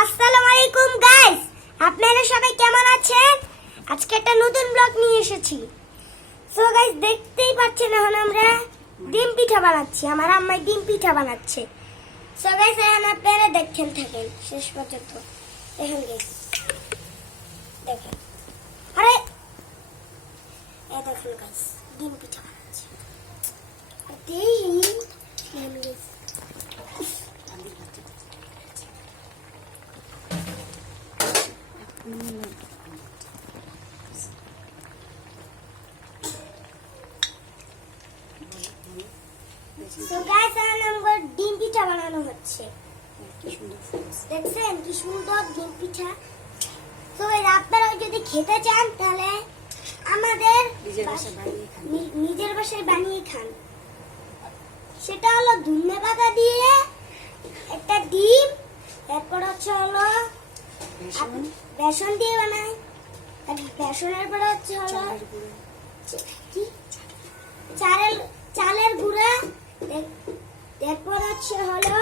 আসসালামু আলাইকুম গাইস, আপনারা সবাই কেমন আছেন? আজকে একটা নতুন ব্লগ নিয়ে এসেছি। সো গাইস, দেখতেই পাচ্ছেন এখন আমরা ডিম পিঠা বানাচ্ছি। আমার আম্মা ডিম পিঠা বানাচ্ছে। সো গাইস, এখন আপনারা দেখেন থাকেন শেষ পর্যন্ত। দেখেন গাইস, দেখেন, আরে এই দেখেন গাইস, ডিম পিঠা বানাচ্ছে। So guys, আমার ডিম পিঠা বানানো হচ্ছে। দেখছেন কি সুন্দর ডিম পিঠা। তো আপনারা যদি খেতে চান তাহলে আমাদের নিজের বাসায় বানিয়ে খান। সেটা হলো ধনে পাতা দিয়ে একটা ডিম, এরপর হচ্ছে হলো বেসন দিয়ে বানায়, বেসনের পরে হচ্ছে হলো চালের গুঁড়া, এরপর হচ্ছে হলো